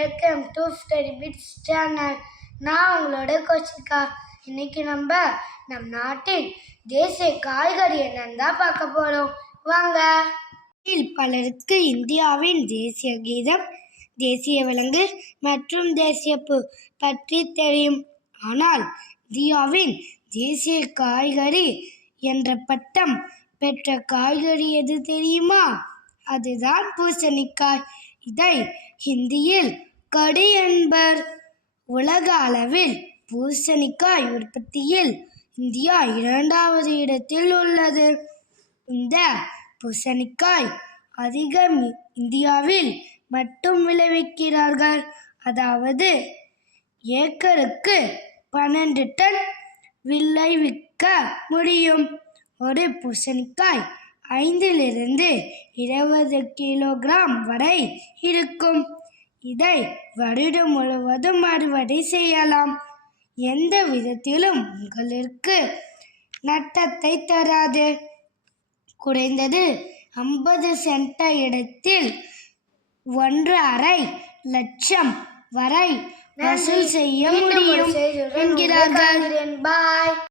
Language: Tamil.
Welcome to Study Bits channel நான் உங்களோட கோச்சிக்கா இன்னைக்கு நம்ம நம் நாட்டின் தேசிய காய்கறி என்னன்னு தான் பார்க்க போகிறோம் வாங்க. பலருக்கு இந்தியாவின் தேசிய கீதம் தேசிய விலங்கு மற்றும் தேசிய பூ பற்றி தெரியும். ஆனால் இந்தியாவின் தேசிய காய்கறி என்ற பட்டம் பெற்ற காய்கறி எது தெரியுமா? அதுதான் பூசணிக்காய். இதை ஹிந்தியில் கடி என்பர் உலக அளவில் பூசணிக்காய் உற்பத்தியில் இந்தியா இரண்டாவது இடத்தில் உள்ளது. இந்த பூசணிக்காய் அதிகம் இந்தியாவில் மட்டும் விளைவிக்கிறார்கள். அதாவது ஏக்கருக்கு பன்னெண்டு டன் விளைவிக்க முடியும். ஒரு பூசணிக்காய் ஐந்திலிருந்து இருபது கிலோகிராம் வரை இருக்கும். இதை வருடம் முழுவதும் அறுவடை செய்யலாம். எந்த விதத்திலும் உங்களுக்கு நட்டத்தை தராது. குறைந்தது ஐம்பது சென்ட இடத்தில் ஒன்று அரை லட்சம் வரை வசூல் செய்ய முடியும் என்கிறார்கள். பாய்.